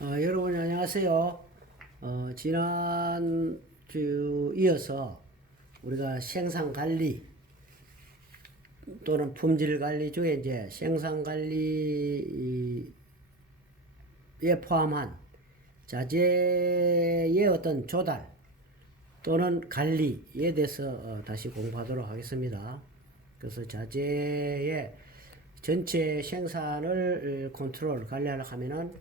여러분 안녕하세요. 지난 주 이어서 우리가 생산 관리 또는 품질 관리 중에 이제 생산 관리에 포함한 자재의 어떤 조달 또는 관리에 대해서 다시 공부하도록 하겠습니다. 그래서 자재의 전체 생산을 컨트롤 관리하려고 하면은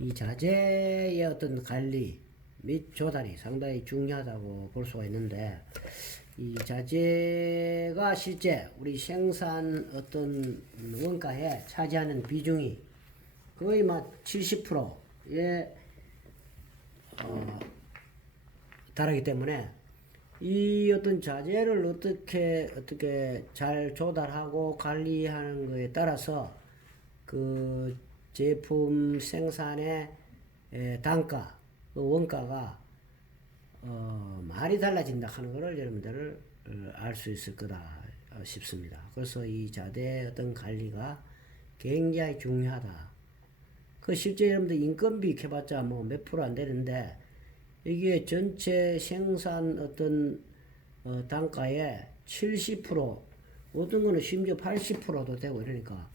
이 자재의 어떤 관리 및 조달이 상당히 중요하다고 볼 수가 있는데, 이 자재가 실제 우리 생산 어떤 원가에 차지하는 비중이 거의 막 70%에 달하기 때문에 이 어떤 자재를 어떻게 잘 조달하고 관리하는 것에 따라서 그 제품 생산의 단가, 그 원가가 많이 달라진다 하는 것을 여러분들 알 수 있을 거다 싶습니다. 그래서 이 자재의 어떤 관리가 굉장히 중요하다. 그 실제 여러분들 인건비 해봤자 뭐 몇 프로 안 되는데, 이게 전체 생산 어떤 단가의 70%, 어떤 거는 심지어 80%도 되고 이러니까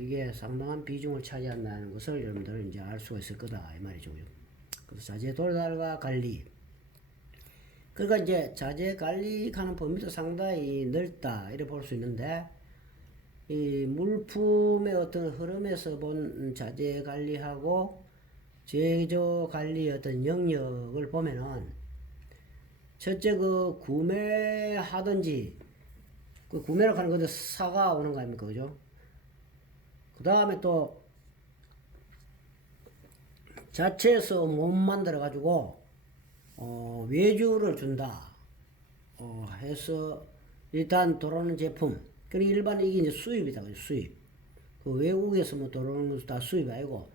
이게 상당한 비중을 차지한다는 것을 여러분들 이제 알 수가 있을 거다 이 말이죠. 그래서 자재 조달과 관리. 그러니까 이제 자재 관리하는 범위도 상당히 넓다 이렇게 볼 수 있는데, 이 물품의 어떤 흐름에서 본 자재 관리하고 제조 관리의 어떤 영역을 보면은, 첫째 그 구매하든지, 그 구매를 하는 것도 사가 오는 거 아닙니까, 그죠? 그 다음에 또 자체에서 못 만들어 가지고 외주를 준다 해서 일단 들어오는 제품, 그리고 일반 이게 이제 수입이다, 그죠? 수입. 그 외국에서 뭐 들어오는 것도 다 수입 아니고,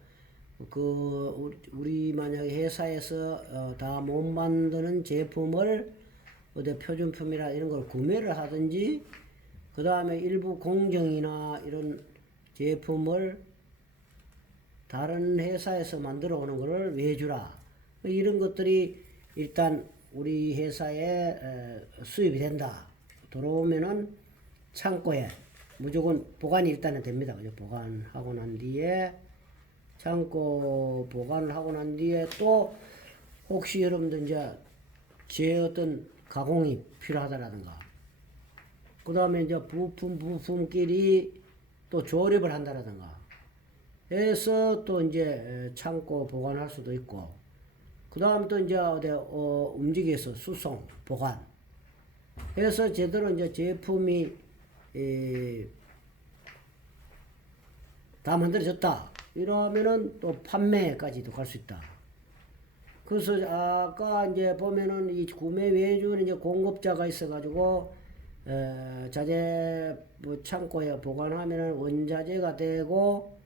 그 우리 만약에 회사에서 다 못 만드는 제품을 어디 표준품이라 이런 걸 구매를 하든지, 그 다음에 일부 공정이나 이런 제품을 다른 회사에서 만들어 오는 것을 외주라, 이런 것들이 일단 우리 회사에 수입이 된다. 들어오면은 창고에 무조건 보관이 일단은 됩니다. 그죠? 보관하고 난 뒤에, 창고 보관을 하고 난 뒤에 또 혹시 여러분들 이제 제 어떤 가공이 필요하다라든가, 그 다음에 이제 부품끼리 또 조립을 한다라든가 해서 또 이제 창고 보관할 수도 있고, 그 다음 또 이제 어디 움직여서 수송 보관 해서 제대로 이제 제품이 다 만들어졌다 이러면은 또 판매까지도 갈 수 있다. 그래서 아까 이제 보면은 이 구매 외주는 이제 공급자가 있어가지고 자재 뭐 창고에 보관하면은 원자재가 되고,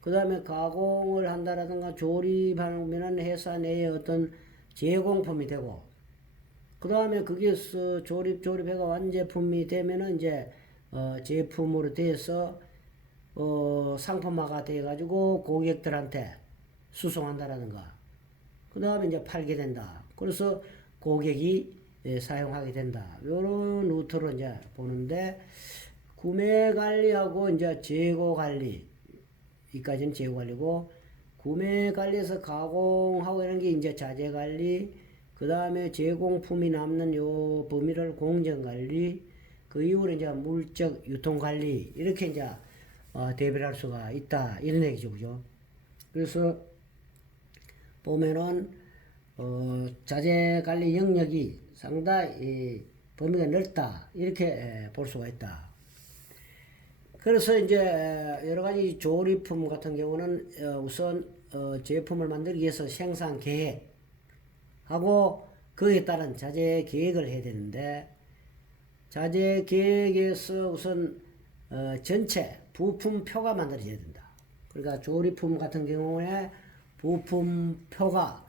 그 다음에 가공을 한다라든가 조립하면은 회사 내에 어떤 제공품이 되고, 그 다음에 거기에서 조립해가 완제품이 되면은 이제 제품으로 돼서 상품화가 돼가지고 고객들한테 수송한다라든가, 그 다음에 이제 팔게 된다. 그래서 고객이 사용하게 된다. 요런 루트로 이제 보는데, 구매 관리하고 이제 재고 관리, 이까지는 재고 관리고, 구매 관리에서 가공하고 이런 게 이제 자재 관리, 그 다음에 제공품이 남는 요 범위를 공정 관리, 그 이후로 이제 물적 유통 관리, 이렇게 이제 대별할 수가 있다 이런 얘기죠, 그죠? 그래서 보면은 자재 관리 영역이 상당히 범위가 넓다 이렇게 볼 수가 있다. 그래서 이제 여러 가지 조립품 같은 경우는 우선 제품을 만들기 위해서 생산 계획하고 그에 따른 자재 계획을 해야 되는데, 자재 계획에서 우선 전체 부품표가 만들어져야 된다. 그러니까 조립품 같은 경우에 부품표가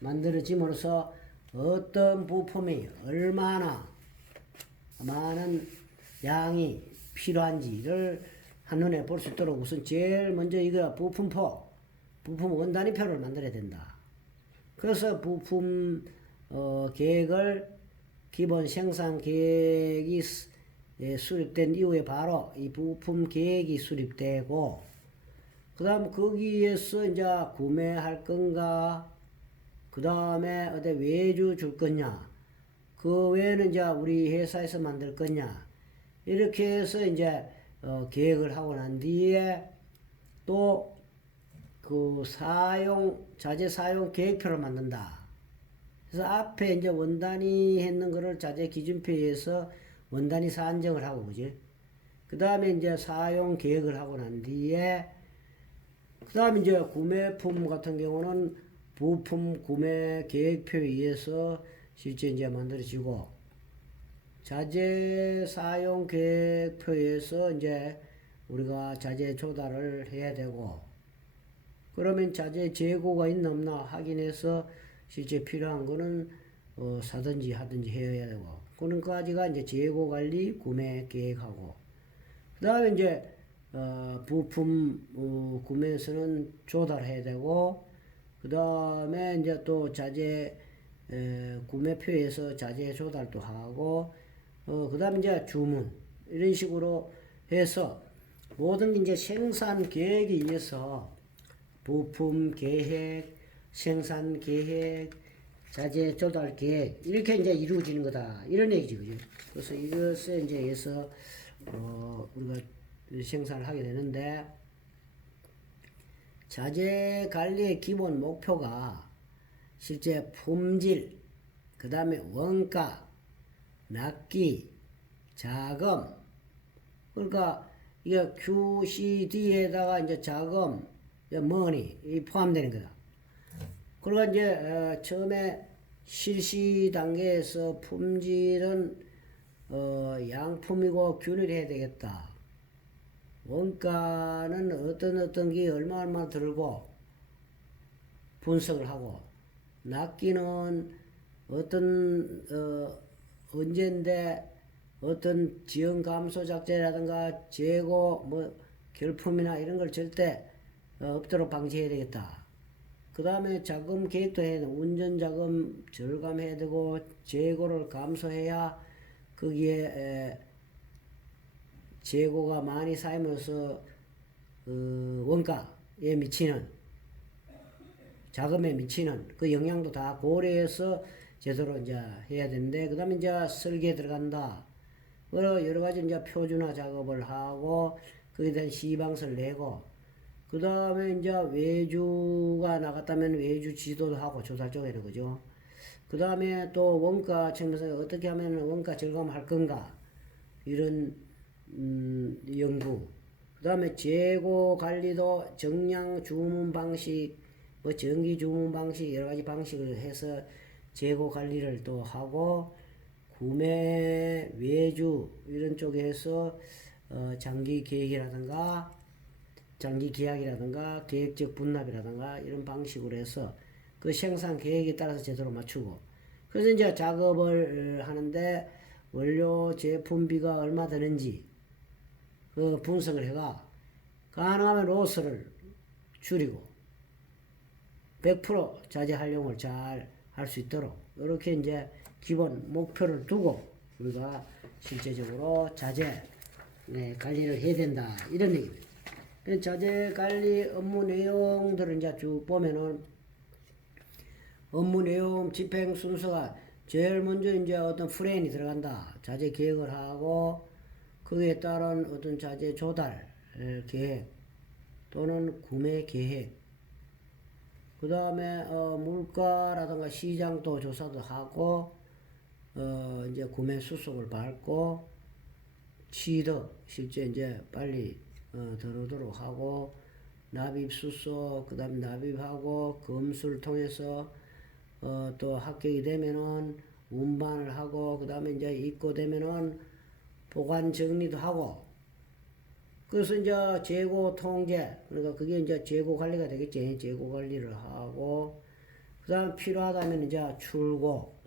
만들어짐으로써 어떤 부품이 얼마나 많은 양이 필요한지를 한눈에 볼 수 있도록 우선 제일 먼저 이거 부품표, 부품 원단위표를 만들어야 된다. 그래서 부품 계획을 기본 생산 계획이 수립된 이후에 바로 이 부품 계획이 수립되고, 그 다음 거기에서 이제 구매할 건가, 그 다음에 어디 외주 줄 거냐, 그 외에는 이제 우리 회사에서 만들 거냐, 이렇게 해서 이제 계획을 하고 난 뒤에 또 그 자재 사용 계획표를 만든다. 그래서 앞에 이제 원단위 했는 거를 자재 기준표에서 원단위 산정을 하고, 그지? 그 다음에 이제 사용 계획을 하고 난 뒤에, 그 다음에 이제 구매품 같은 경우는 부품 구매 계획표에 의해서 실제 이제 만들어지고, 자재 사용 계획표에서 이제 우리가 자재 조달을 해야 되고, 그러면 자재 재고가 있나 없나 확인해서 실제 필요한 거는 사든지 하든지 해야 되고, 그런 까지가 이제 재고 관리 구매 계획하고, 그 다음에 이제 부품 구매에서는 조달해야 되고, 그 다음에 이제 또 자재 구매표에서 자재 조달도 하고, 그 다음에 이제 주문, 이런 식으로 해서 모든 이제 생산 계획에 의해서 부품 계획, 생산 계획, 자재 조달 계획, 이렇게 이제 이루어지는 거다, 이런 얘기지, 그죠? 그래서 이것에 이제 해서 우리가 생산을 하게 되는데, 자재 관리의 기본 목표가 실제 품질, 그 다음에 원가, 납기, 자금, 그러니까 이게 QCD에다가 이제 자금, 머니 이 포함되는 거다. 그러니까 이제 처음에 실시 단계에서 품질은 양품이고 균일해야 되겠다. 원가는 어떤 게 얼마 들고 분석을 하고, 납기는 어떤 언제인데 어떤 지연 감소 작제라든가 재고 뭐 결품이나 이런 걸 절대 없도록 방지해야 되겠다. 그 다음에 자금 계획도 해야 되고, 운전 자금 절감해야 되고, 재고를 감소해야 거기에 재고가 많이 쌓이면서 원가에 미치는, 자금에 미치는 그 영향도 다 고려해서 제대로 이제 해야 되는데, 그 다음에 이제 설계에 들어간다. 여러 가지 이제 표준화 작업을 하고, 거기에 대한 시방서를 내고, 그 다음에 이제 외주가 나갔다면 외주 지도도 하고, 조달 쪽에는, 그죠? 그 다음에 또 원가 측면에서 어떻게 하면 원가 절감할 건가, 이런 연구. 그 다음에 재고 관리도 정량 주문 방식, 뭐 정기 주문 방식, 여러 가지 방식을 해서 재고 관리를 또 하고, 구매 외주 이런 쪽에서 장기 계획이라든가 장기 계약이라든가 계획적 분납이라든가 이런 방식으로 해서 그 생산 계획에 따라서 제대로 맞추고, 그래서 이제 작업을 하는데 원료 제품비가 얼마 드는지 그 분석을 해가 가능하면 로스를 줄이고 100% 자재 활용을 잘 할 수 있도록 이렇게 이제 기본 목표를 두고 우리가 실제적으로 자재 관리를 해야 된다, 이런 얘기입니다. 자재 관리 업무 내용들을 이제 쭉 보면은 업무 내용 집행 순서가 제일 먼저 이제 어떤 프레임이 들어간다. 자재 계획을 하고 거기에 따른 어떤 자재 조달 계획 또는 구매 계획, 그 다음에 물가라든가 시장도 조사도 하고 이제 구매 수속을 밟고 취득 실제 이제 빨리 들어오도록 하고, 납입 수속, 그 다음에 납입하고 검수를 통해서 또 합격이 되면은 운반을 하고, 그 다음에 이제 입고되면은 보관 정리도 하고, 그래서 이제 재고 통제, 그러니까 그게 이제 재고 관리가 되겠지. 재고 관리를 하고, 그 다음에 필요하다면 이제 출고,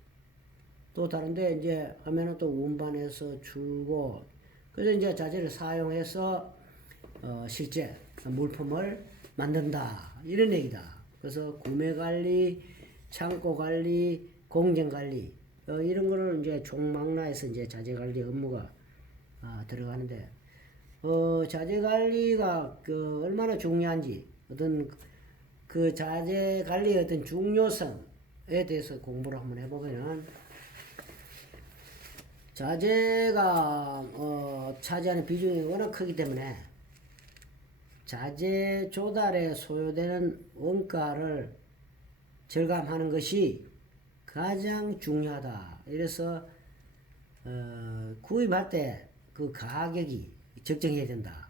또 다른데 이제 하면은 또 운반해서 출고, 그래서 이제 자재를 사용해서 실제 물품을 만든다. 이런 얘기다. 그래서 구매 관리, 창고 관리, 공정 관리, 이런 거를 이제 총망라해서 이제 자재 관리 업무가 들어가는데, 자재 관리가 얼마나 중요한지, 어떤 그 자재 관리의 어떤 중요성에 대해서 공부를 한번 해보면은, 자재가 차지하는 비중이 워낙 크기 때문에 자재 조달에 소요되는 원가를 절감하는 것이 가장 중요하다. 이래서 구입할 때 그 가격이 적정해야 된다.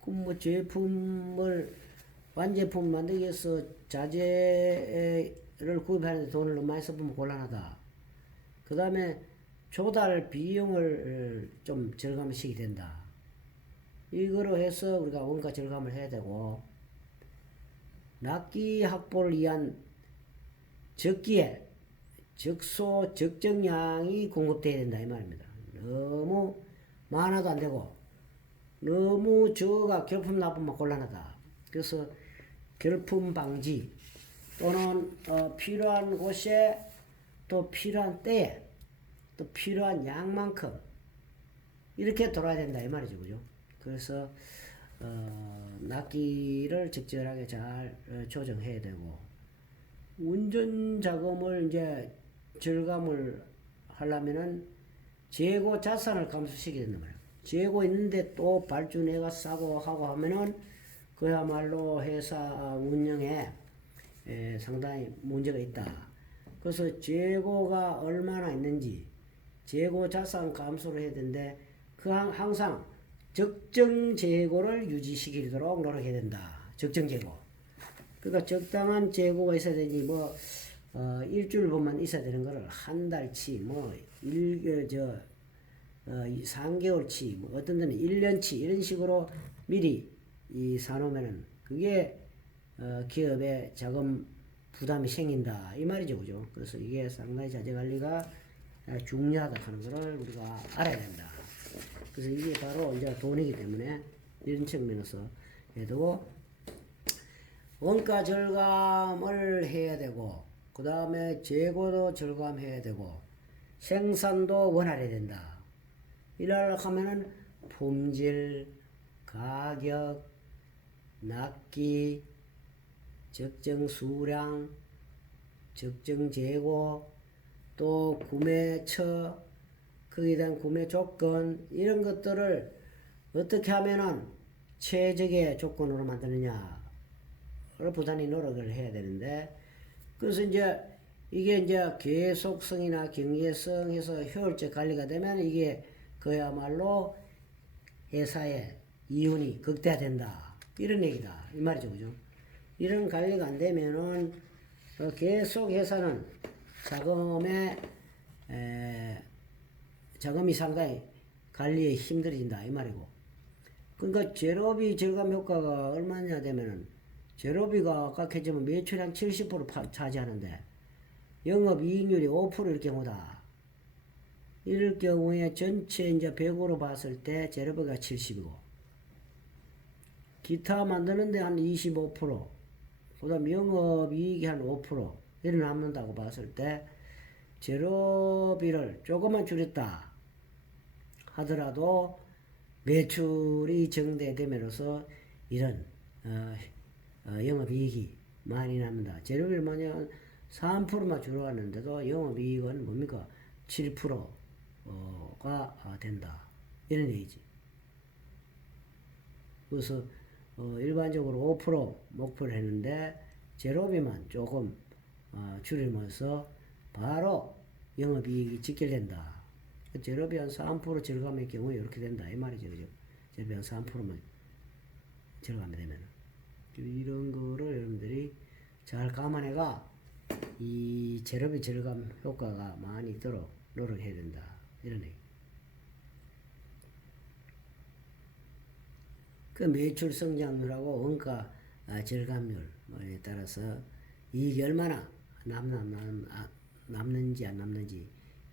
그럼 뭐 제품을 완제품 만들기 위해서 자재를 구입하는데 돈을 너무 많이 써보면 곤란하다. 그 다음에 조달 비용을 좀 절감시키게 된다. 이거로 해서 우리가 원가 절감을 해야 되고, 납기 확보를 위한 적기에 적소 적정량이 공급돼야 된다 이 말입니다. 너무 많아도 안 되고 너무 적어가 결품 납품만 곤란하다. 그래서 결품 방지 또는 필요한 곳에 또 필요한 때에 또 필요한 양만큼 이렇게 돌아야 된다 이 말이죠. 그죠? 그래서 납기를 적절하게 잘 조정해야 되고, 운전 자금을 이제 절감을 하려면은 재고 자산을 감소시켜야 된단 말이에요. 재고 있는데 또 발주내가 싸고 하고 하면은 그야말로 회사 운영에 상당히 문제가 있다. 그래서 재고가 얼마나 있는지 재고 자산 감소를 해야 되는데, 항상 적정 재고를 유지시키도록 노력해야 된다. 적정 재고. 그러니까 적당한 재고가 있어야 되지, 일주일분만 있어야 되는 거를 한 달치, 3개월치, 어떤 데는 1년치, 이런 식으로 미리 사놓으면은 그게, 기업에 자금 부담이 생긴다. 이 말이죠. 그죠? 그래서 이게 상당히 자재 관리가 중요하다 하는 거를 우리가 알아야 된다. 그래서 이게 바로 이제 돈이기 때문에 이런 측면에서 해야 되고, 원가 절감을 해야 되고, 그 다음에 재고도 절감해야 되고, 생산도 원활해야 된다. 이러려고 하면은 품질, 가격, 납기, 적정 수량, 적정 재고, 또 구매처, 거기에 대한 구매 조건, 이런 것들을 어떻게 하면은 최적의 조건으로 만드느냐 를 부단히 노력을 해야 되는데, 그래서 이게 계속성이나 경제성에서 효율적 관리가 되면 이게 그야말로 회사의 이윤이 극대화된다. 이런 얘기다. 이 말이죠. 그죠? 이런 관리가 안 되면은 계속 회사는 자금이 상당히 관리에 힘들어진다. 이 말이고. 그러니까 재료비 절감 효과가 얼마냐 되면은, 재료비가 아까 했지만 매출이 한 70% 차지하는데 영업이익률이 5%일 경우다. 이럴 경우에 전체 100으로 봤을 때 재료비가 70이고, 기타 만드는데 한 25%, 그 다음 영업이익이 한 5% 이렇게 남는다고 봤을 때, 재료비를 조금만 줄였다 하더라도 매출이 증대됨으로써 이런 영업이익이 많이 남는다. 재료비를 만약 3%만 줄어왔는데도 영업이익은 뭡니까? 7%가 된다. 이런 얘기지. 그래서 일반적으로 5% 목표를 했는데 재료비만 조금 줄이면서 바로 영업이익이 직결된다. 재료비 한 3% 절감의 경우에 이렇게 된다. 이 말이죠. 그죠? 재료비 한 3%만 절감이 되면. 이런 거를 여러분들이 잘 감안해가 이 재료비 절감 효과가 많이 있도록 노력해야 된다. 이런 얘기. 그 매출 성장률하고 원가 절감률에 따라서 이익이 얼마나 남는지 안 남는지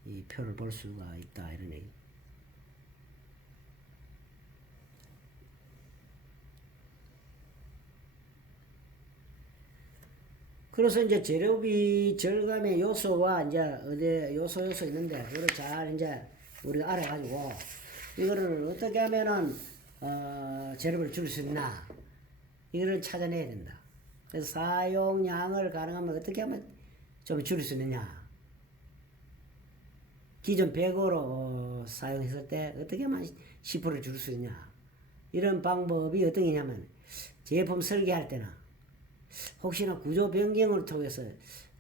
이 표를 볼 수가 있다. 이런 얘기. 그래서 이제 재료비 절감의 요소와 이제 어디 요소 있는데 그걸 잘 이제 우리가 알아가지고 이거를 어떻게 하면은 재료비를 줄일 수 있나 이거를 찾아내야 된다. 그래서 사용량을 가능하면 어떻게 하면 좀 줄일 수 있느냐. 기존 100으로 사용했을 때 어떻게 하면 10%를 줄일 수 있냐. 이런 방법이 어떤 게냐면 제품 설계할 때나 혹시나 구조 변경을 통해서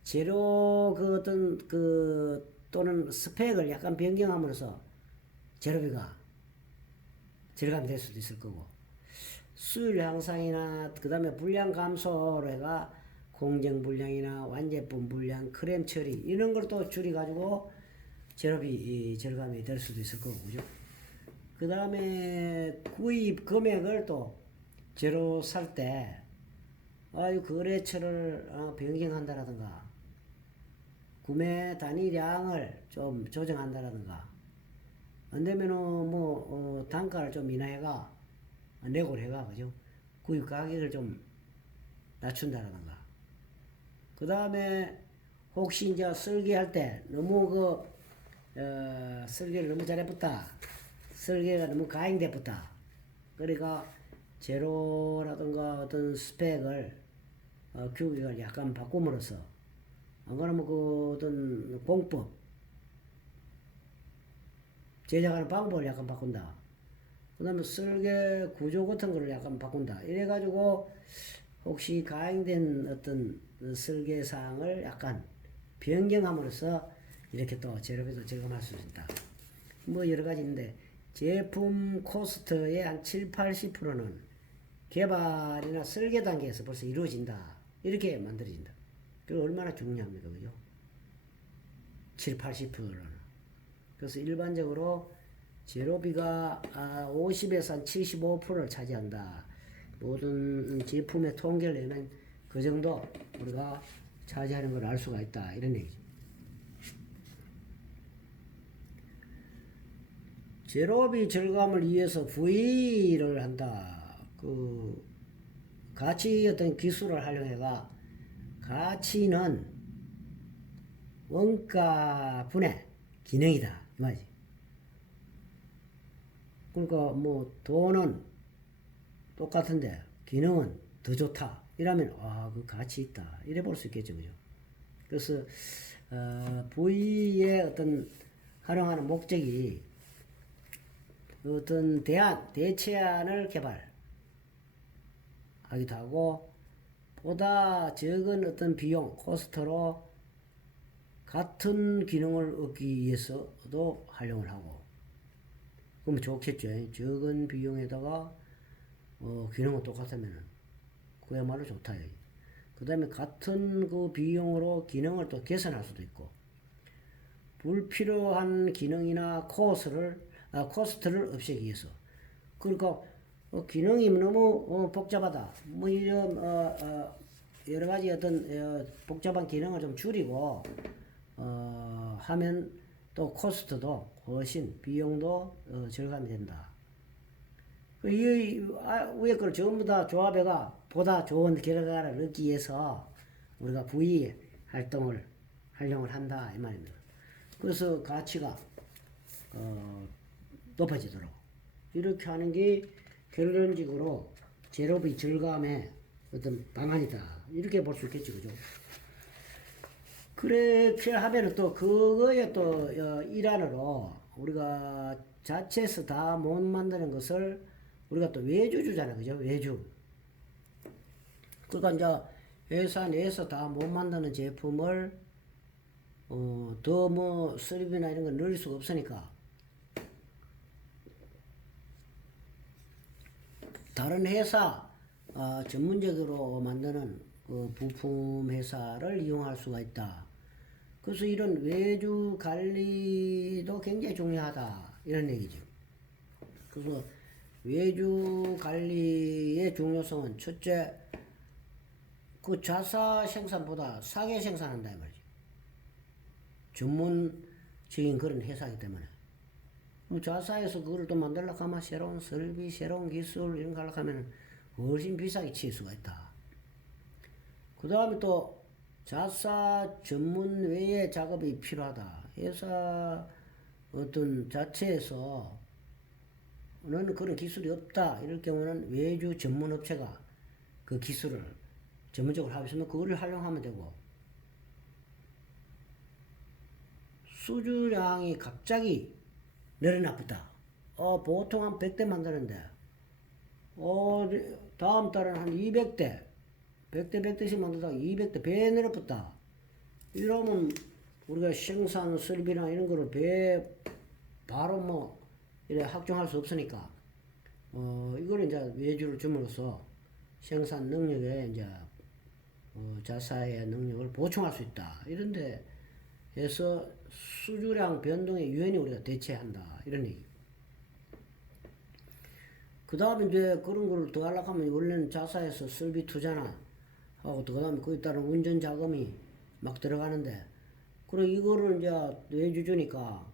재료 그 어떤 그 또는 스펙을 약간 변경함으로써 재료비가 절감이 될 수도 있을 거고 수율 향상이나 그 다음에 불량 감소로 해가 공정 불량이나 완제품 불량, 크렘 처리 이런 걸 또 줄이 가지고 재료비 절감이 될 수도 있을 거고 그죠? 그 다음에 구입 금액을 또 재료 살 때 거래처를 변경한다라든가 구매 단위량을 좀 조정한다라든가 안 되면은 뭐 단가를 좀 인하해가 내고를 해가 그죠? 구입 가격을 좀 낮춘다라든가 그 다음에 혹시 이제 설계할 때 너무 설계를 너무 잘해봤다 설계가 너무 가행돼봤다 그러니까 재료라든가 어떤 스펙을 규격을 약간 바꿈으로써 안 그러면 그 어떤 공법 제작하는 방법을 약간 바꾼다. 그 다음에 설계 구조 같은 거를 약간 바꾼다. 이래가지고 혹시 가행된 어떤 설계사항을 약간 변경함으로써 이렇게 또 재료비도 절감할 수 있다. 뭐 여러 가지 있는데 제품 코스트의 한 7, 80%는 개발이나 설계 단계에서 벌써 이루어진다. 이렇게 만들어진다. 그게 얼마나 중요합니까? 그죠? 7, 80%는. 그래서 일반적으로 재료비가 50에서 한 75%를 차지한다. 모든 제품의 통계를 내면 그 정도 우리가 차지하는 걸 알 수가 있다. 이런 얘기죠. 재료비 절감을 위해서 VE를 한다. 그 가치 어떤 기술을 활용해가 가치는 원가 분의 기능이다. 이 말이지. 그러니까 뭐 돈은 똑같은데 기능은 더 좋다. 이러면 그 가치 있다. 이래 볼 수 있겠죠. 그죠? 그래서 VE의 어떤 활용하는 목적이 어떤 대체안을 개발하기도 하고 보다 적은 어떤 비용, 코스트로 같은 기능을 얻기 위해서도 활용을 하고 그럼 좋겠죠. 적은 비용에다가 기능은 똑같으면 그야말로 좋다. 그 다음에 같은 그 비용으로 기능을 또 개선할 수도 있고 불필요한 기능이나 코스트를 없애기 위해서 그러니까 기능이 너무 복잡하다 뭐 이런 여러 가지 어떤 복잡한 기능을 좀 줄이고 하면 또 코스트도 훨씬 비용도 절감이 된다. 이 위에 걸 전부 다 조합해가 보다 좋은 결과를 얻기 위해서 우리가 VE 활용을 한다 이 말입니다. 그래서 가치가 높아지도록 이렇게 하는 게 결론적으로 재료비 절감의 어떤 방안이다 이렇게 볼 수 있겠죠. 그죠? 그렇게 하면은 또 그거에 또 일환으로 우리가 자체에서 다 못 만드는 것을 우리가 또 외주 주잖아. 그죠? 외주. 그러니까 이제 회사 내에서 다 못 만드는 제품을 더 뭐 수입이나 이런 걸 넣을 수가 없으니까 다른 회사 전문적으로 만드는 그 부품 회사를 이용할 수가 있다. 그래서 이런 외주 관리도 굉장히 중요하다 이런 얘기죠. 그래서 외주 관리의 중요성은 첫째 그 자사 생산보다 싸게 생산한다 이 말이죠. 전문적인 그런 회사이기 때문에 자사에서 그걸 또 만들려고 하면 새로운 설비, 새로운 기술 이런 거 하려고 하면 훨씬 비싸게 칠 수가 있다. 그 다음에 또 자사 전문 외의 작업이 필요하다. 회사 어떤 자체에서 는 그런 기술이 없다. 이럴 경우는 외주 전문 업체가 그 기술을 전문적으로 하고 있으면 그거를 활용하면 되고, 수주량이 갑자기 늘어났다. 보통 한 100대 만드는데, 다음 달은 한 200대, 100대, 100대씩 만들다가 200대 배 늘어붙다. 이러면 우리가 생산 설비나 이런 거를 배 바로 뭐 이래 확정할 수 없으니까 이거를 이제 외주를 줌으로써 생산 능력에 이제 자사의 능력을 보충할 수 있다. 이런데 해서 수주량 변동에 유연히 우리가 대처한다. 이런 얘기. 그 다음에 이제 그런 거를 더 하려고 하면 원래는 자사에서 설비 투자나 하고 그 다음에 거기에 따른 운전 자금이 막 들어가는데, 그리고 이거를 이제 외주 주니까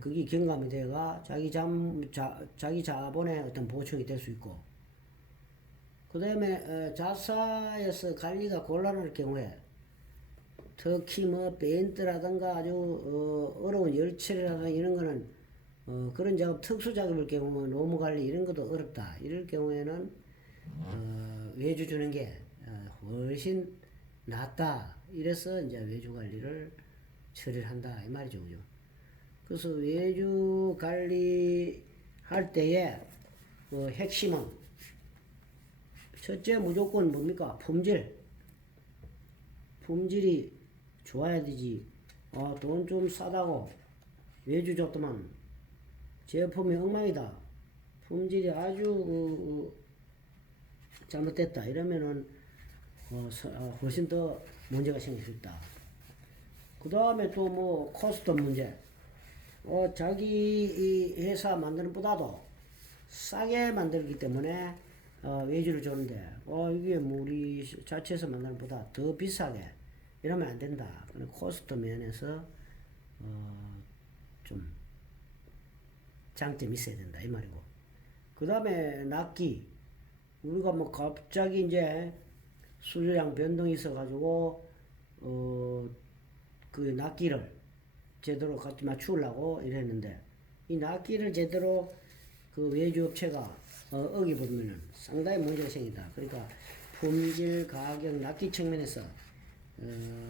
그게 경감이 돼가 자기 자본의 어떤 보충이 될 수 있고, 그 다음에 자사에서 관리가 곤란할 경우에 특히 뭐 페인트라든가 아주 어려운 열처리라든가 이런 거는 그런 작업, 특수 작업일 경우 노무 관리 이런 것도 어렵다. 이럴 경우에는 외주 주는 게 훨씬 낫다. 이래서 이제 외주 관리를 처리를 한다 이 말이죠, 그죠? 그래서 외주 관리할 때에 핵심은 첫째 무조건 뭡니까? 품질이 좋아야 되지. 돈 좀 싸다고 외주 줬더만 제품이 엉망이다. 품질이 아주 잘못됐다. 이러면은 훨씬 더 문제가 생길 수 있다. 그 다음에 또 뭐 코스트 문제. 자기 이 회사 만드는 보다도 싸게 만들기 때문에 외주를 주는데 이게 뭐 우리 자체에서 만드는 보다 더 비싸게 이러면 안 된다. 코스트 면에서 좀 장점이 있어야 된다 이 말이고, 그 다음에 납기. 우리가 뭐 갑자기 이제 수주량 변동이 있어 가지고 그 납기를 제대로 같이 맞추려고 이랬는데, 이 납기를 제대로 그 외주업체가 어기버리면은 상당히 문제가 생긴다. 그러니까 품질, 가격, 납기 측면에서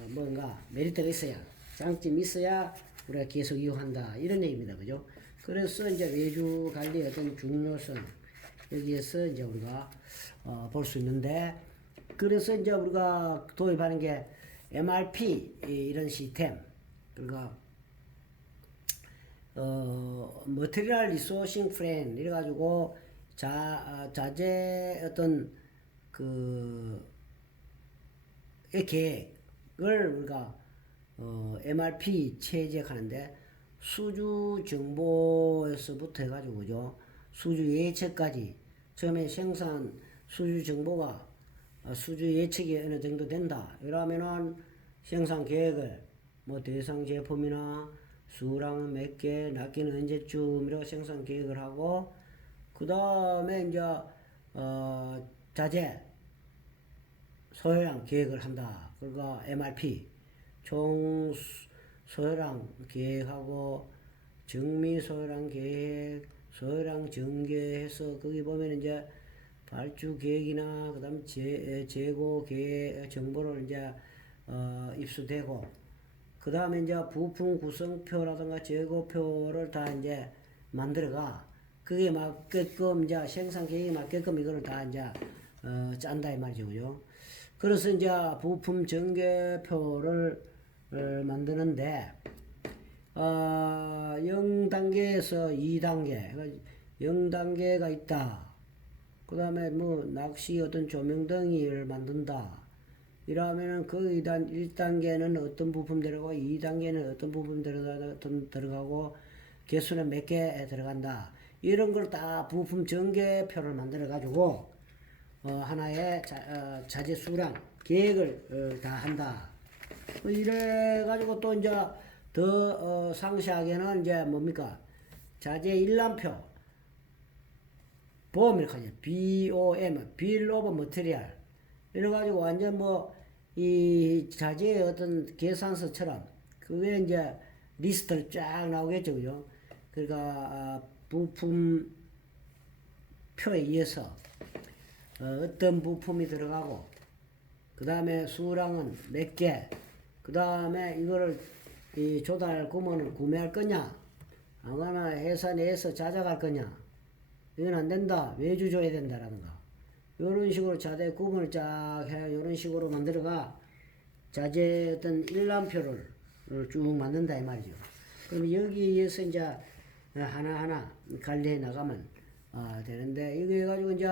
뭔가 메리트가 있어야, 장점이 있어야 우리가 계속 이용한다 이런 얘기입니다, 그죠? 그래서 이제 외주 관리의 어떤 중요성 여기에서 이제 우리가 볼 수 있는데, 그래서 이제 우리가 도입하는 게 MRP 이런 시스템, 그러니까 Material Resourcing Plan 이래가지고 자재 어떤 의 계획을 우리가 MRP 체제하는데, 수주 정보에서부터 해가지고 그죠? 수주 예측까지, 처음에 생산 수주 정보가 수주 예측이 어느 정도 된다. 이러면은 생산 계획을 뭐 대상 제품이나 수량은 몇 개, 납기는 언제쯤 이렇게 생산 계획을 하고, 그 다음에 이제 자재 소요량 계획을 한다. 그러니까 MRP 총 소요량 계획하고 정미 소요량 계획, 소요량 전개해서 거기 보면 이제 발주 계획이나 그다음 재고 계획 정보를 이제 입수되고, 그 다음에 이제 부품 구성표라든가 재고표를 다 이제 만들어가 그게 맞게끔 이제 생산 계획에 맞게끔 이거를 다 이제 짠다 이 말이죠, 그죠? 그래서 이제 부품 전개표를 만드는데 0단계에서 2단계, 0단계가 있다. 그 다음에 뭐 낚시 어떤 조명등을 만든다. 이러면은 그 1단계는 어떤 부품 들어가고 2단계는 어떤 부품 들어가고 개수는 몇 개 들어간다. 이런 걸 다 부품 전개표를 만들어 가지고 하나의 자재 수량 계획을 다 한다. 이래 가지고 또 이제 더 상세하게는 이제 뭡니까? 자재 일람표, BOM 이렇게 하죠. BOM, Bill of Material. 이래가지고 완전 뭐 이 자재의 어떤 계산서처럼 그게 이제 리스트를 쫙 나오겠죠, 그죠? 그러니까 부품 표에 의해서 어떤 부품이 들어가고 그 다음에 수량은 몇 개, 그 다음에 이거를 이 조달 구멍을 구매할 거냐, 아거나 회사 내에서 자작할 거냐, 이건 안 된다, 외주 줘야 된다라든가, 이런 식으로 자재 구분을 쫙 해, 이런 식으로 만들어가 자재 어떤 일람표를 쭉 만든다 이 말이죠. 그럼 여기에서 이제 하나하나 관리해 나가면 되는데, 이거 해가지고 이제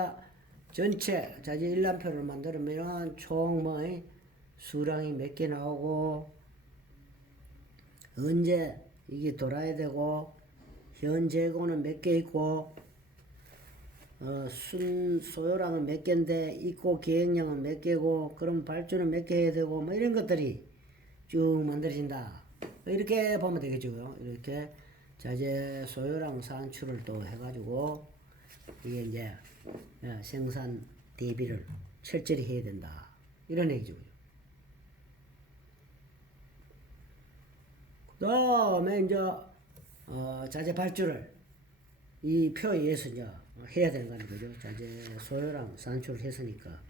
전체 자재 일람표를 만들면 총 뭐 수량이 몇 개 나오고 언제 이게 돌아야 되고 현 재고는 몇 개 있고 소요량은 몇 개인데 있고 계획량은 몇 개고 그럼 발주는 몇 개 해야 되고 뭐 이런 것들이 쭉 만들어진다. 이렇게 보면 되겠죠. 이렇게 자재 소요량 산출을 또 해가지고 이게 이제 생산 대비를 철저히 해야 된다. 이런 얘기죠. 그 다음에 이제 자재 발주를 이 표에 의해서 이제 해야 되는 거는 거죠. 자재 소요량 산출을 했으니까.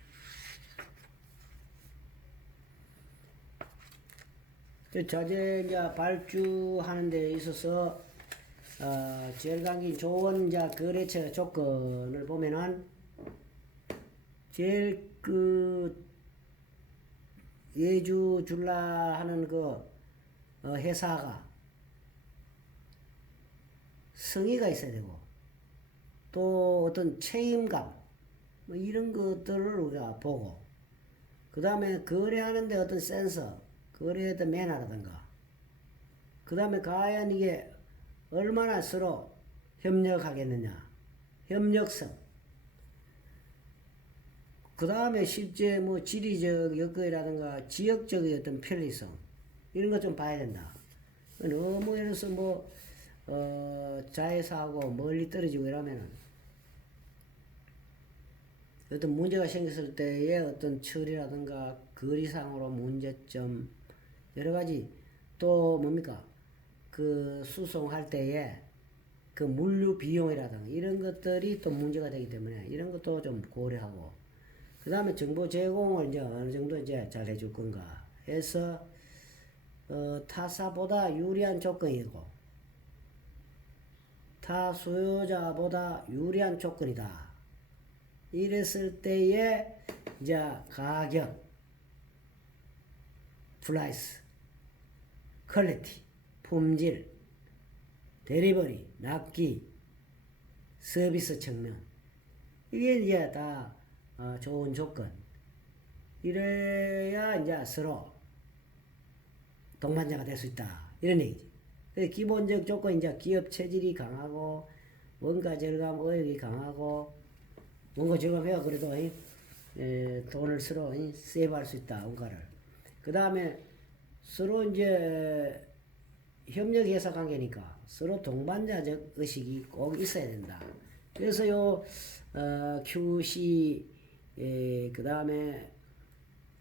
자재 이제 발주하는 데 있어서 제일 강기 좋은 이제 거래처 조건을 보면은 제일 그 예주 줄라 하는 그 회사가 성의가 있어야 되고 또 어떤 책임감 뭐 이런 것들을 우리가 보고 그 다음에 거래하는데 어떤 센서 거래의 어떤 매너라든가 그 다음에 과연 이게 얼마나 서로 협력하겠느냐 협력성 그 다음에 실제 뭐 지리적 여건이라든가 지역적인 어떤 편리성 이런 것 좀 봐야 된다. 너무 예를 들어서 뭐 자회사하고 멀리 떨어지고 이러면은 어떤 문제가 생겼을 때의 어떤 처리라든가 거리상으로 문제점 여러 가지 또 뭡니까 그 수송할 때에 그 물류 비용이라든가 이런 것들이 또 문제가 되기 때문에 이런 것도 좀 고려하고 그 다음에 정보 제공을 이제 어느 정도 이제 잘 해줄 건가 해서 타사보다 유리한 조건이고 타 수요자보다 유리한 조건이다. 이랬을 때에 이제 가격, 프라이스, 퀄리티, 품질, 데리버리, 납기, 서비스 측면 이게 이제 다 좋은 조건. 이래야 이제 서로 동반자가 될 수 있다. 이런 얘기지. 기본적 조건 이제 기업 체질이 강하고 원가 절감 의욕이 강하고 원가 절감해야 그래도 돈을 서로 세이브할 수 있다. 원가를. 그 다음에 서로 이제 협력회사 관계니까 서로 동반자적 의식이 꼭 있어야 된다. 그래서 요 QC 그 다음에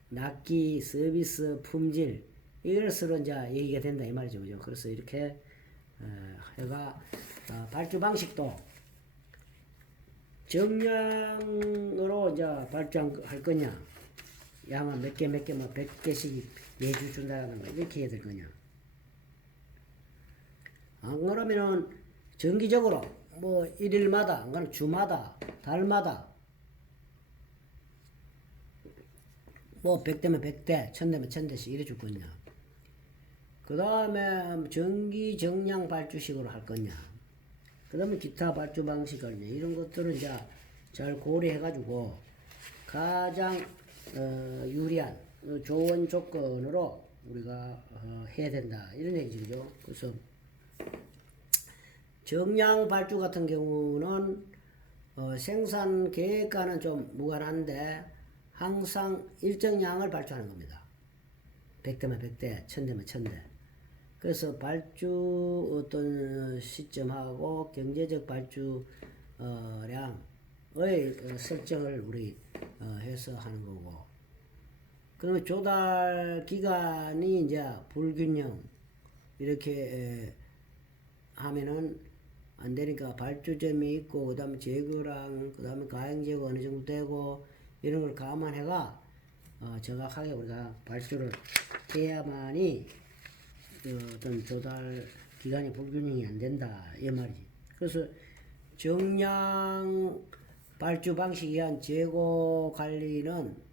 납기, 서비스, 품질 이걸 서로 이제 얘기가 된다 이 말이죠, 그죠? 그래서 이렇게 해가 발주 방식도 정량으로 이제 발주할 거냐, 양은 몇 개, 뭐 100개씩 매주 준다는 거 이렇게 해야 될 거냐. 안 그러면은 정기적으로 뭐 일일마다, 안 그러면 주마다, 달마다 뭐 100대면 100대, 1000대면 1000대씩 이래 줄 거냐. 그 다음에 정기 정량 발주식으로 할 거냐. 그 다음에 기타 발주 방식을 이런 것들을 이제 잘 고려해가지고 가장 유리한 좋은 조건으로 우리가 해야 된다. 이런 얘기죠. 그래서 정량 발주 같은 경우는 생산 계획과는 좀 무관한데 항상 일정 양을 발주하는 겁니다. 100대면 100대, 1000대면 1000대. 그래서 발주 어떤 시점하고 경제적 발주량의 설정을 우리 해서 하는 거고 그러면 조달 기간이 이제 불균형 이렇게 하면은 안 되니까 발주점이 있고 그다음에 제거랑 그다음에 가행 제거 어느 정도 되고 이런 걸 감안해가 정확하게 우리가 발주를 해야만이 어떤 조달 기간이 불균형이 안 된다 이 말이지. 그래서 정량 발주 방식에 의한 재고 관리는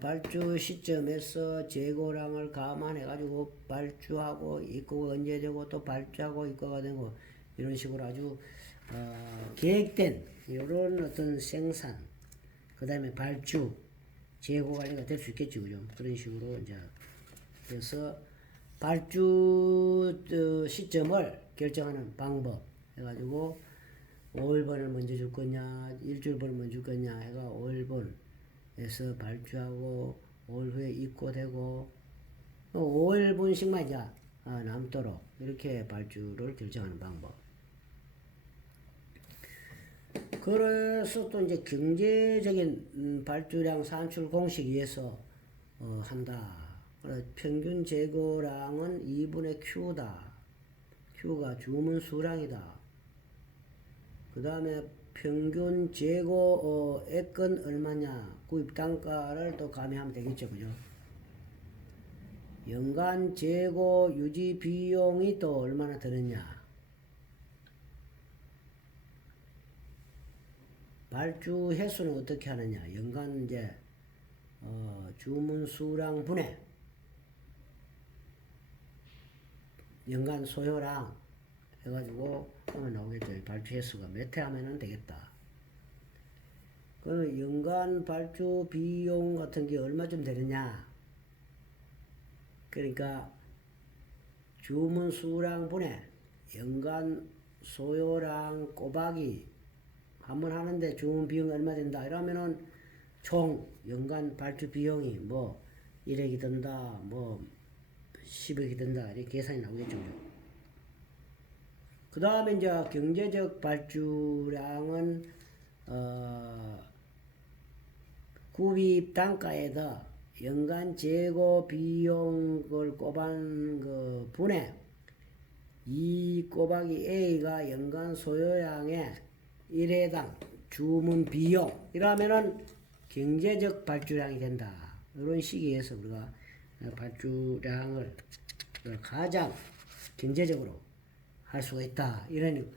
발주 시점에서 재고량을 감안해 가지고 발주하고 입고가 언제 되고 또 발주하고 입고가 되고 이런 식으로 아주 계획된 이런 어떤 생산 그 다음에 발주 재고 관리가 될 수 있겠죠, 그죠? 그런 식으로 이제 그래서 발주 시점을 결정하는 방법 해가지고 5일분을 먼저 줄 거냐, 일주일분을 먼저 줄 거냐 해가 5일분에서 발주하고 5일 후에 입고되고 5일분씩만 이제 남도록 이렇게 발주를 결정하는 방법. 그래서 또 이제 경제적인 발주량 산출 공식 위해서 한다. 평균 재고량은 2분의 Q다. Q가 주문 수량이다. 그 다음에 평균 재고 액은 얼마냐 구입 단가를 또 가미하면 되겠죠, 그죠? 연간 재고 유지 비용이 또 얼마나 드느냐. 발주 횟수는 어떻게 하느냐. 연간 이제 주문 수량 분해 연간 소요량 해가지고 하면 나오겠죠. 발주 횟수가 몇 회 하면은 되겠다. 그러면 연간 발주 비용 같은 게 얼마쯤 되느냐. 그러니까 주문 수량 분해 연간 소요량 꼬박이 한번 하는데 주문 비용이 얼마 된다. 이러면은 총 연간 발주 비용이 뭐 1억이 든다, 뭐 10억이 든다. 이렇게 계산이 나오겠죠. 그 다음에 이제 경제적 발주량은 구입 단가에다 연간 재고 비용을 꼽은 그 분해 이 꼬박이 A가 연간 소요량의 1회당 주문 비용 이러면은 경제적 발주량이 된다. 이런 시기에서 우리가 발주량을 가장 경제적으로 할 수가 있다. 이런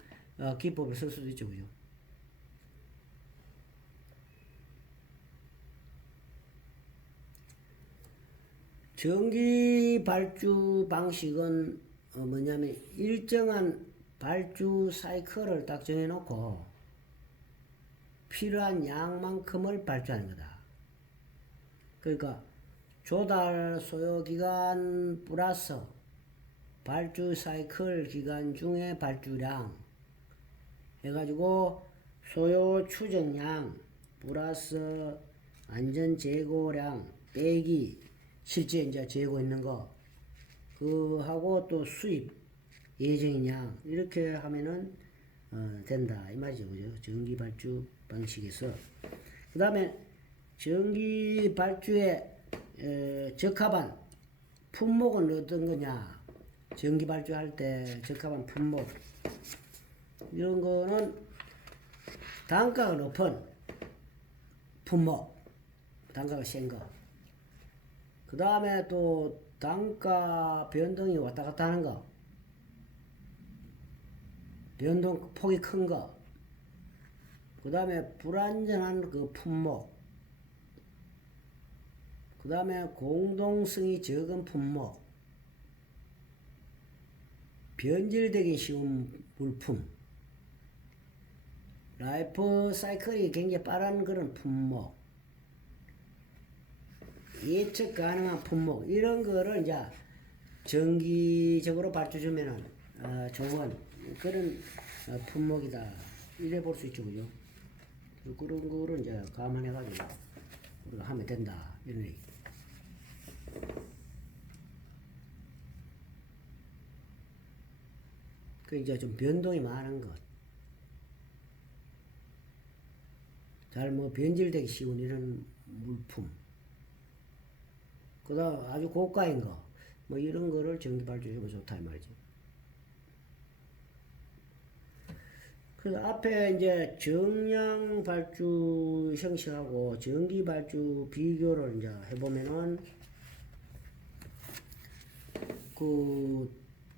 기법을 쓸 수도 있죠. 그죠? 정기 발주 방식은 뭐냐면 일정한 발주 사이클을 딱 정해놓고 필요한 양만큼을 발주하는 거다. 그러니까 조달 소요 기간 플러스 발주 사이클 기간 중에 발주량 해가지고 소요 추정량 플러스 안전 재고량 빼기 실제 이제 재고 있는 거 그 하고 또 수입 예정인 양 이렇게 하면은 된다 이 말이죠. 그죠? 정기 발주 방식에서 그 다음에 정기 발주에 적합한 품목은 어떤 거냐. 정기 발주할 때 적합한 품목 이런 거는 단가가 높은 품목, 단가가 센 거. 그 다음에 또 단가 변동이 왔다 갔다 하는 거, 변동 폭이 큰 거. 그 다음에 불안전한 그 품목. 그 다음에 공동성이 적은 품목. 변질되기 쉬운 물품. 라이프 사이클이 굉장히 빠른 그런 품목. 예측 가능한 품목. 이런 거를 이제 정기적으로 발주 주면은 좋은 그런 품목이다. 이래 볼 수 있죠. 그죠? 그런 거를 이제 감안해가지고 우리가 하면 된다. 이런 얘기. 그 이제 좀 변동이 많은 것. 잘 뭐 변질되기 쉬운 이런 물품. 그다음 아주 고가인 거, 뭐 이런 거를 전기 발주 주면 좋다 이 말이지. 그래서 앞에 이제 정량 발주 형식하고 전기 발주 비교를 이제 해보면은 그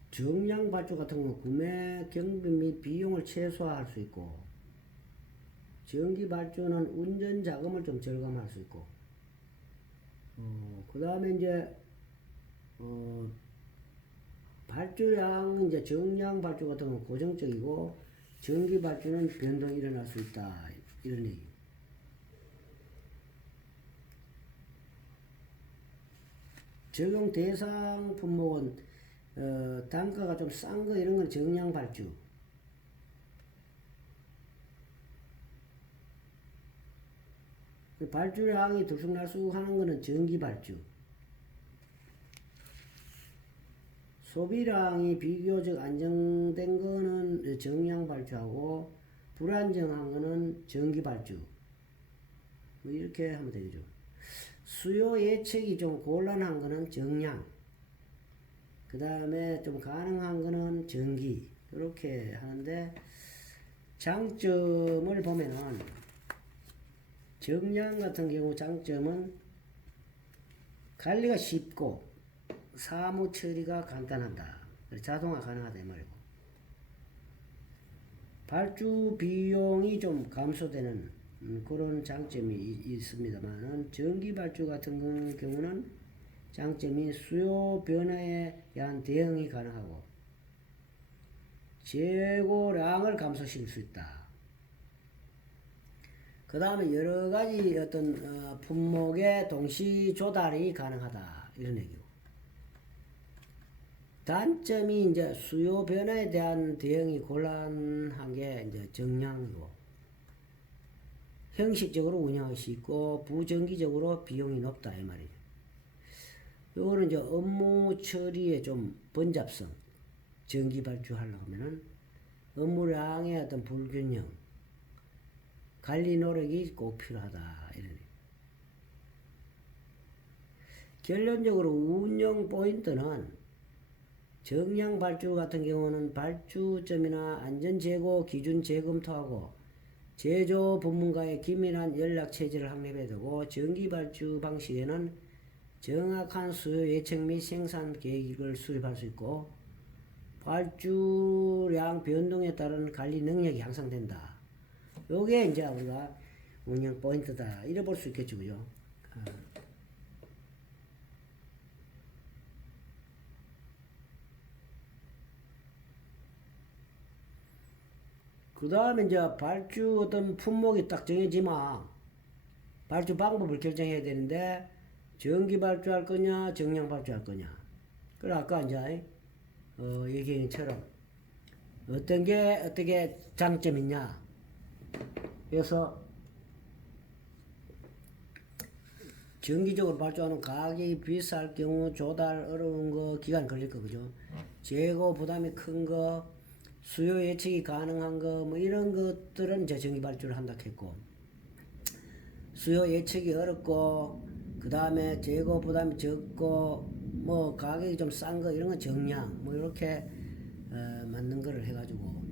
정량 발주 같은 경우 구매 경비 및 비용을 최소화할 수 있고, 전기 발주는 운전 자금을 좀 절감할 수 있고, 그 다음에 이제 발주량 이제 정량 발주 같은 경우 고정적이고, 전기 발주는 변동이 일어날 수 있다 이런 얘기. 적용 대상 품목은 단가가 좀 싼 거 이런 건 정량 발주. 발주량이 들쑥날쑥 하는 거는 전기 발주. 소비량이 비교적 안정된 거는 정량 발주하고, 불안정한 거는 전기 발주. 뭐 이렇게 하면 되죠. 수요 예측이 좀 곤란한 거는 정량. 그 다음에 좀 가능한 거는 전기. 이렇게 하는데, 장점을 보면은 정량 같은 경우 장점은 관리가 쉽고 사무 처리가 간단하다. 자동화 가능하다 이 말이고, 발주 비용이 좀 감소되는 그런 장점이 있습니다만은, 전기 발주 같은 경우는 장점이 수요 변화에 대한 대응이 가능하고 재고량을 감소시킬 수 있다. 그 다음에 여러 가지 어떤 품목의 동시 조달이 가능하다 이런 얘기고, 단점이 이제 수요 변화에 대한 대응이 곤란한 게 이제 정량이고, 형식적으로 운영하기 쉽고 부정기적으로 비용이 높다 이 말이죠. 요거는 이제 업무 처리에 좀 번잡성, 전기 발주하려고 하면은 업무량의 어떤 불균형, 관리 노력이 꼭 필요하다 이런. 결론적으로 운영 포인트는 정량 발주 같은 경우는 발주점이나 안전재고 기준 재검토하고 제조 부문과의 긴밀한 연락 체제를 확립해야 되고, 전기 발주 방식에는 정확한 수요 예측 및 생산 계획을 수립할 수 있고, 발주량 변동에 따른 관리 능력이 향상된다. 요게 이제 우리가 운영 포인트다 이래 볼 수 있겠죠, 그죠? 그 다음에 이제 발주 어떤 품목이 딱 정해지면 발주 방법을 결정해야 되는데, 전기 발주할 거냐 정량 발주할 거냐. 그래 아까 이제 얘기한 것처럼 어떤 게 어떻게 장점이 있냐. 그래서 정기적으로 발주하는 가격이 비쌀 경우 조달 어려운 거, 기간 걸릴 거, 그죠? 재고 부담이 큰 거, 수요 예측이 가능한 거, 뭐 이런 것들은 이제 전기 발주를 한다 했고, 수요 예측이 어렵고, 그 다음에 재고 부담이 적고, 뭐 가격이 좀 싼 거, 이런 건 정량, 뭐 이렇게 맞는 거를 해가지고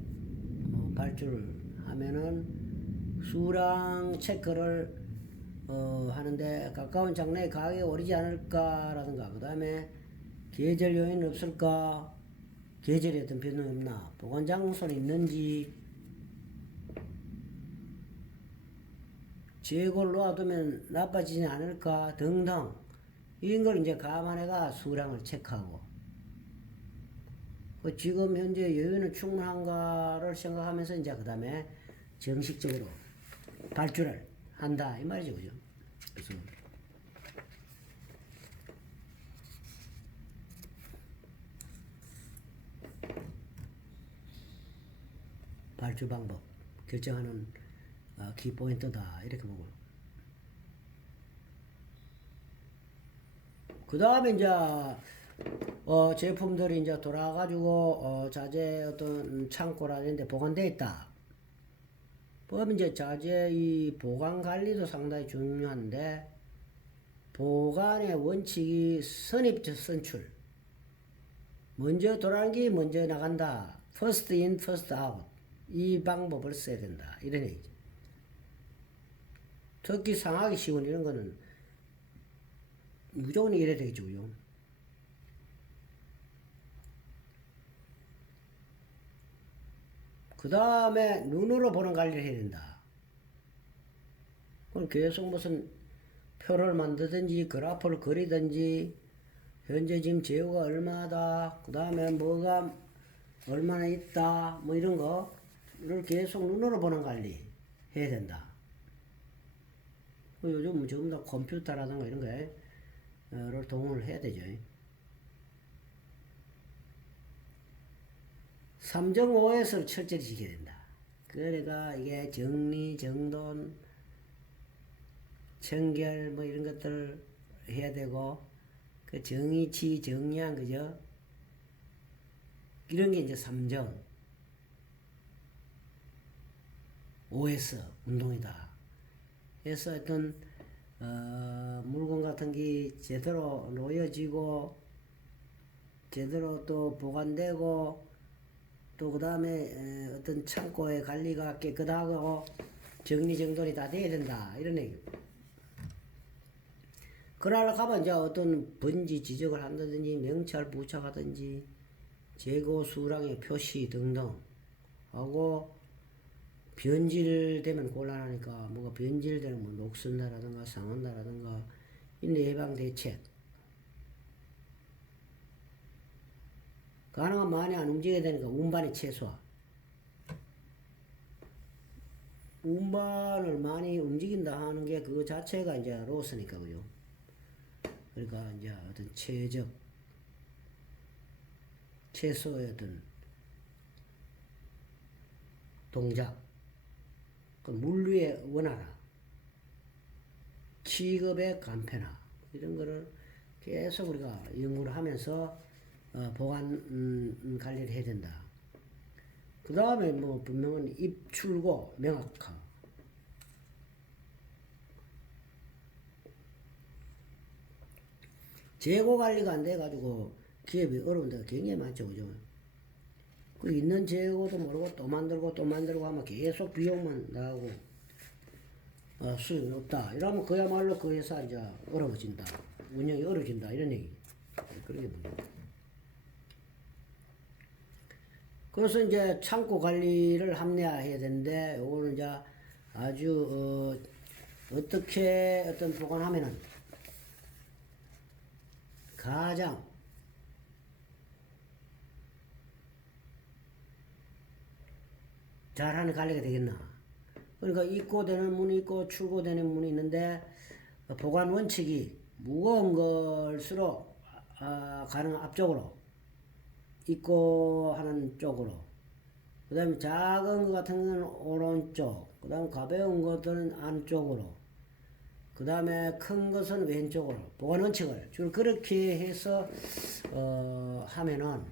발주를 하면은 수량 체크를 하는데 가까운 장래에 가격이 오르지 않을까라든가, 그 다음에 계절 요인은 없을까, 계절에 어떤 변동이 없나, 보관 장소는 있는지, 재고를 놓아두면 나빠지지 않을까 등등, 이런 걸 이제 감안해가 수량을 체크하고, 지금 현재 여유는 충분한가를 생각하면서 이제 그 다음에 정식적으로 발주를 한다 이 말이죠, 그죠? 그래서 발주 방법 결정하는 키포인트다 이렇게 보고, 그 다음에 이제 제품들이 이제 돌아가지고 자재 어떤 창고라든지 보관돼 있다. 그럼 이제 자재 이 보관 관리도 상당히 중요한데, 보관의 원칙이 선입 선출. 먼저 돌아간기 먼저 나간다. first in, first out. 이 방법을 써야 된다. 이런 얘기죠. 특히 상하기 쉬운 이런 거는 무조건 이래야 되겠죠. 그죠? 그 다음에 눈으로 보는 관리를 해야 된다. 그럼 계속 무슨 표를 만들든지 그래프를 그리든지 현재 지금 재고가 얼마다, 그 다음에 뭐가 얼마나 있다, 뭐 이런 거를 계속 눈으로 보는 관리 해야 된다. 요즘 전부 다 컴퓨터라든가 이런 거를 동원을 해야 되죠. 3.5에서 철저히 지켜야 된다. 그러니까 이게 정리, 정돈, 청결 뭐 이런 것들을 해야 되고, 그 정의치, 정량, 그죠? 이런 게 이제 3정. OS, 운동이다. 그래서 어떤, 물건 같은 게 제대로 놓여지고, 제대로 또 보관되고, 또 그 다음에 어떤 창고의 관리가 깨끗하고, 정리정돈이 다 돼야 된다. 이런 얘기. 그러려고 하면 이제 어떤 번지 지적을 한다든지, 명찰 부착하든지, 재고 수량의 표시 등등 하고, 변질되면 곤란하니까 뭐가 변질되면 뭐 녹슬다라든가 상한다라든가 이런 예방 대책. 가능한 많이 안 움직여야 되니까 운반의 최소화. 운반을 많이 움직인다 하는 게 그거 자체가 이제 로스니까 그죠. 그러니까 이제 어떤 최소의 어떤 동작. 그 물류의 원활화, 취급의 간편화 이런 거를 계속 우리가 연구를 하면서 보관 관리를 해야 된다. 그 다음에 뭐 분명한 입출고 명확화. 재고 관리가 안 돼가지고 기업이 어려운 데가 굉장히 많죠, 그죠? 그 있는 재고도 모르고 또 만들고 하면 계속 비용만 나가고 수익이 없다. 이러면 그야말로 그 회사 이제 어려워진다. 운영이 어려워진다. 이런 얘기. 그렇게 봅니다. 그래서 이제 창고 관리를 합리화해야 되는데, 요거는 이제 아주, 어떻게 어떤 보관하면은 가장 잘하는 관리가 되겠나. 그러니까 입고되는 문이 있고 출고되는 문이 있는데 보관 원칙이 무거운 걸수록 가능한 앞쪽으로 입고하는 쪽으로, 그 다음에 작은 것 같은 거는 오른쪽, 그 다음에 가벼운 것들은 안쪽으로, 그 다음에 큰 것은 왼쪽으로 보관 원칙을 주로 그렇게 해서 하면은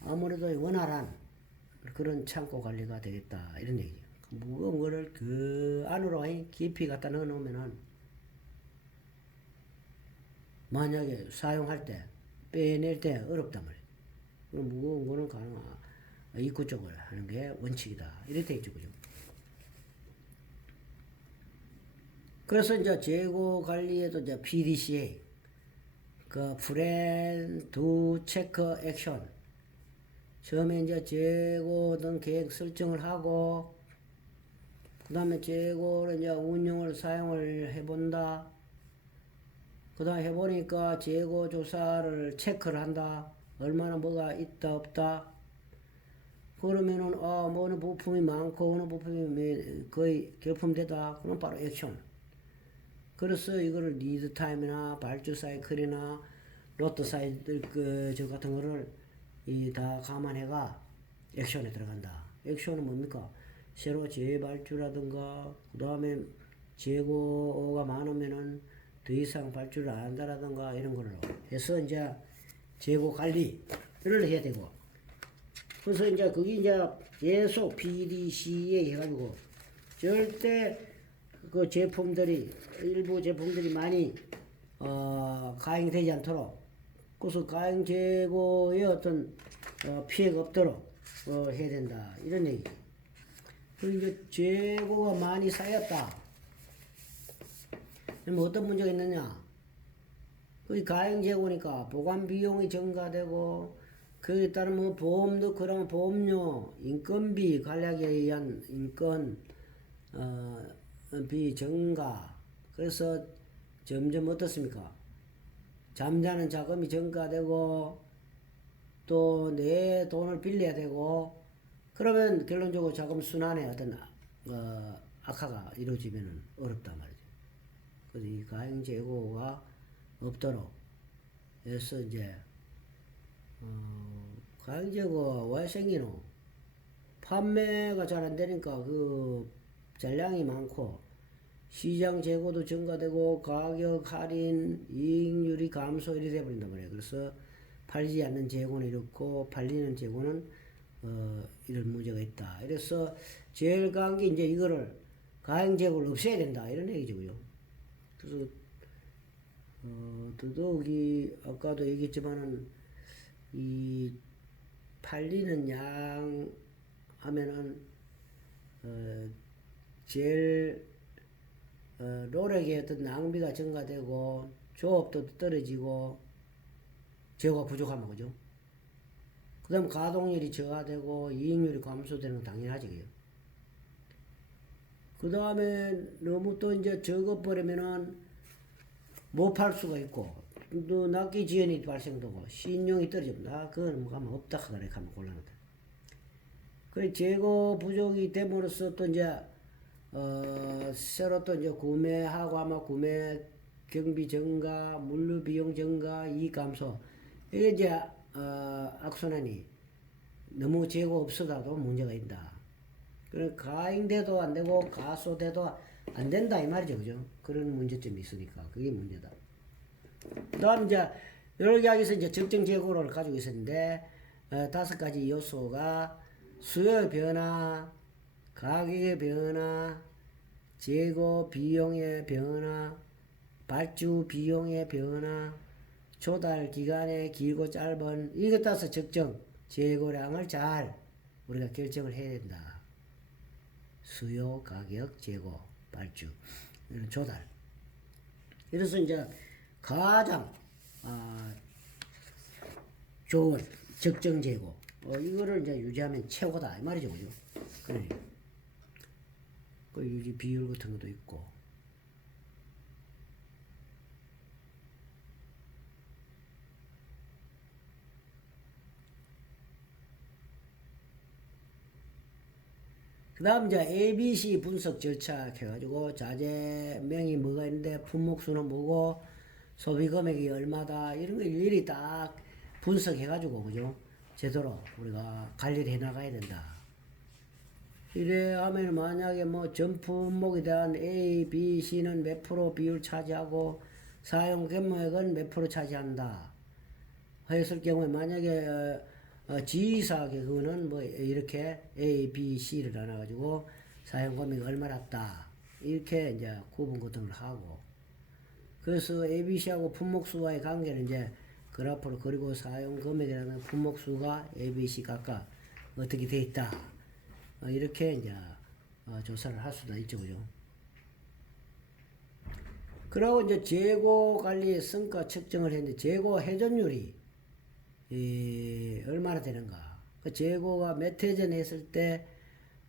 아무래도 원활한 그런 창고 관리가 되겠다. 이런 얘기죠. 무거운 거를 그 안으로 깊이 갖다 넣어 놓으면은 만약에 사용할 때 빼낼 때 어렵단 말이에요. 그럼 무거운 거는 가능한 입구 쪽을 하는 게 원칙이다. 이렇게 있죠. 그죠? 그래서 이제 재고 관리에도 이제 PDCA, 그 프렌 두 체크 액션. 처음에 이제 재고 등 계획 설정을 하고, 그 다음에 재고를 이제 운영을 사용을 해본다. 그 다음에 해보니까 재고 조사를 체크를 한다. 얼마나 뭐가 있다 없다. 그러면은 뭐는 부품이 많고 어느 부품이 거의 결품되다. 그럼 바로 액션. 그래서 이거를 리드 타임이나 발주 사이클이나 로또 사이클 저 같은 거를 다 감안해가 액션에 들어간다. 액션은 뭡니까? 새로 재발주라든가, 그 다음에 재고가 많으면은 더 이상 발주를 안 한다라든가 이런 걸로 해서 이제 재고 관리를 해야 되고. 그래서 이제 그게 이제 계속 PDCA 해가지고 절대 그 제품들이, 일부 제품들이 많이 가행되지 않도록, 그래서 가행 재고에 어떤 피해가 없도록 해야 된다 이런 얘기. 그리고 이제 재고가 많이 쌓였다. 그럼 어떤 문제가 있느냐? 그 가행 재고니까 보관 비용이 증가되고, 거기에 따른 뭐 보험도 그런 보험료, 인건비 관리하기 위한 인건 비 증가. 그래서 점점 어떻습니까? 잠자는 자금이 증가되고 또 내 돈을 빌려야 되고, 그러면 결론적으로 자금 순환의 어떤 악화가 이루어지면 어렵단 말이죠. 그래서 이 가행 재고가 없도록 해서 이제 가행 재고가 왜 생기노? 판매가 잘 안 되니까 그 잔량이 많고 시장 재고도 증가되고 가격 할인 이익률이 감소 이렇게 돼버린단 말이에요. 그래서 팔리지 않는 재고는 이렇고 팔리는 재고는 이런 문제가 있다. 이래서 제일 강한 게 이제 이거를 가행 재고를 없애야 된다 이런 얘기죠. 그래서 더더욱이 아까도 얘기했지만은 이 팔리는 양 하면은 제일 노력의 어떤 낭비가 증가되고 조업도 떨어지고 재고가 부족하면 그죠? 그 다음 가동률이 저하되고 이익률이 감소되는 건 당연하지 그요. 그 다음에 너무 또 이제 적어버리면은 못 팔 수가 있고 또 납기 지연이 발생되고 신용이 떨어집니다. 그건 뭐 가면 없다 하거나 가면 곤란하다. 그 재고 부족이 됨으로써 또 이제 새로 또 이제 구매하고 아마 구매 경비 증가, 물류 비용 증가, 이익 감소. 이게 이제 악순환이 너무 재고 없어도 문제가 있다. 그래 가행돼도 안 되고 가소돼도 안 된다 이 말이죠, 그죠? 그런 문제점이 있으니까 그게 문제다. 그다음 이제 여러 개에서 이제 적정 재고를 가지고 있었는데 5가지 요소가 수요의 변화, 가격의 변화, 재고 비용의 변화, 발주 비용의 변화, 조달 기간의 길고 짧은 이것 따라서 적정 재고량을 잘 우리가 결정을 해야 된다. 수요, 가격, 재고, 발주, 이런 조달. 이래서 이제 가장 좋은 적정 재고 이거를 이제 유지하면 최고다 이 말이죠, 그죠? 그래. 그 유지 비율 같은 것도 있고. 그 다음 이제 ABC 분석 절차 해가지고 자재명이 뭐가 있는데 품목수는 뭐고 소비 금액이 얼마다 이런 거 일일이 딱 분석해가지고 그죠? 제대로 우리가 관리를 해나가야 된다. 이래 하면 만약에 뭐 전 품목에 대한 A, B, C는 몇 프로 비율 차지하고 사용 금액은 몇 프로 차지한다. 했을 경우에 만약에 지휘사하게 그거는 뭐 이렇게 A, B, C를 나눠가지고 사용 금액이 얼마났다 이렇게 이제 구분 같은 걸 하고, 그래서 A, B, C하고 품목수와의 관계는 이제 그래프로 그리고 사용 금액이라는 품목수가 A, B, C 각각 어떻게 돼 있다 이렇게 이제 조사를 할 수도 있죠, 그죠? 그리고 이제 재고 관리 성과 측정을 했는데 재고 회전율이 얼마나 되는가. 그 재고가 몇 해 전에 했을 때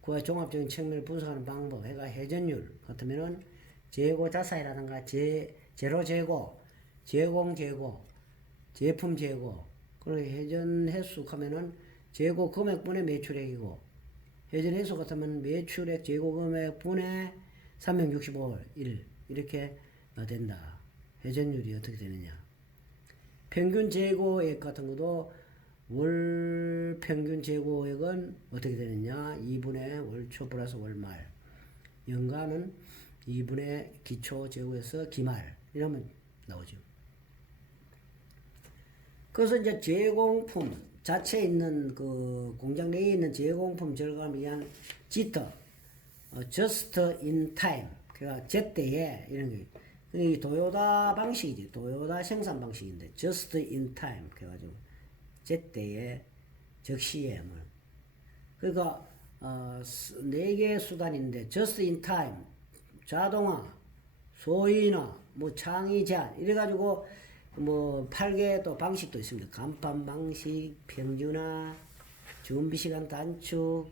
그 종합적인 측면을 분석하는 방법, 해가 회전율 같으면은 재고 자산이라든가 재료 재고, 제공 재고, 제품 재고, 그리고 회전 횟수 하면은 재고 금액분의 매출액이고, 회전 횟수 같으면 매출액 재고 금액 분의 365일 이렇게 된다. 회전율이 어떻게 되느냐. 평균 재고액 같은 것도 월 평균 재고액은 어떻게 되느냐. 2분의 월초 플러스 월말. 연간은 2분의 기초 재고에서 기말. 이러면 나오죠. 그래서 이제 제공품 자체에 있는 그 공장 내에 있는 제공품 절감을 위한 지터, just in time. 그러니까 제때에 이런 게. 이 도요타 방식이지. 도요타 생산 방식인데 just in time 그래가지고 제때에 적시에 뭐. 그러니까 네 개의 수단인데 just in time, 자동화, 소위나 뭐 창의 제한 이래가지고 뭐 8개 또 방식도 있습니다. 간판 방식, 평준화, 준비 시간 단축,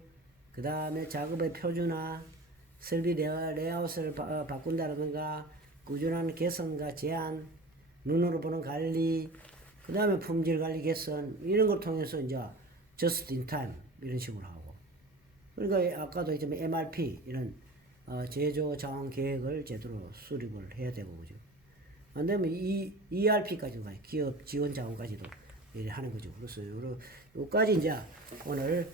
그 다음에 작업의 표준화, 설비 레이아웃을 바꾼다라든가 꾸준한 개선과 제한, 눈으로 보는 관리, 그 다음에 품질 관리 개선 이런 걸 통해서 이제 just in time 이런 식으로 하고. 그러니까 아까도 이제 MRP 이런 제조 자원 계획을 제대로 수립을 해야 되고 그죠. 안 되면 ERP까지도 가요. 기업 지원 자원까지도 이렇게 하는 거죠. 그래서 요까지 이제 오늘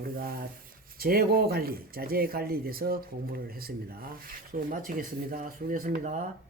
우리가 재고 관리, 자재 관리에 대해서 공부를 했습니다. 수업 마치겠습니다. 수고했습니다.